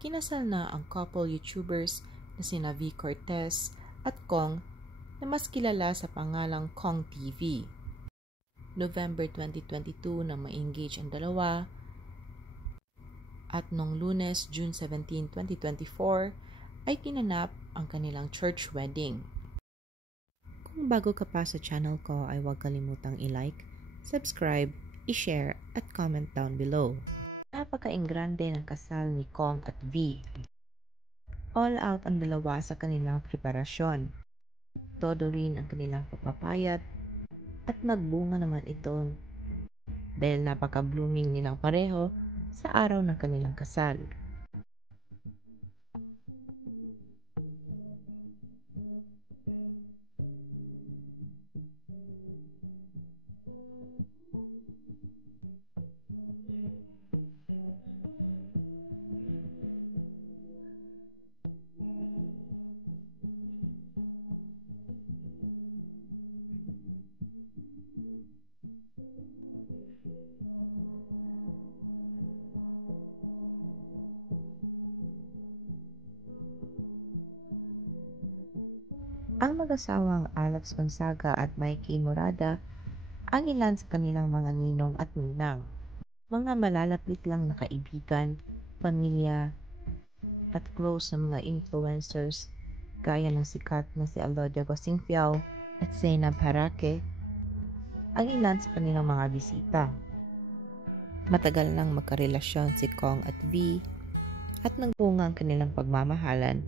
kinasal na ang couple YouTubers na sina V. Cortez at Kong na mas kilala sa pangalang Kong TV. November 2022 nang ma-engage ang dalawa at noong Lunes, June 17, 2024 ay kinanap ang kanilang church wedding. Kung bago ka pa sa channel ko ay huwag kalimutang i-like, subscribe, i-share at comment down below. Napaka-ingrande ng kasal ni Kong at V. All out ang dalawa sa kanilang preparasyon. Todo rin ang kanilang pagpapayat at nagbunga naman ito dahil napaka-blooming nilang pareho sa araw ng kanilang kasal. Ang mag-asawang Alex Gonzaga at Mikey Morada ang ilan sa kanilang mga ninong at ninang. Mga malalapit lang na kaibigan, pamilya, at close na mga influencers gaya ng sikat na si Alodia Gosingfiao at Zainab Harake ang ilan sa kanilang mga bisita. Matagal nang magkarelasyon si Kong at V at nagbunga ang kanilang pagmamahalan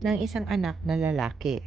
ng isang anak na lalaki.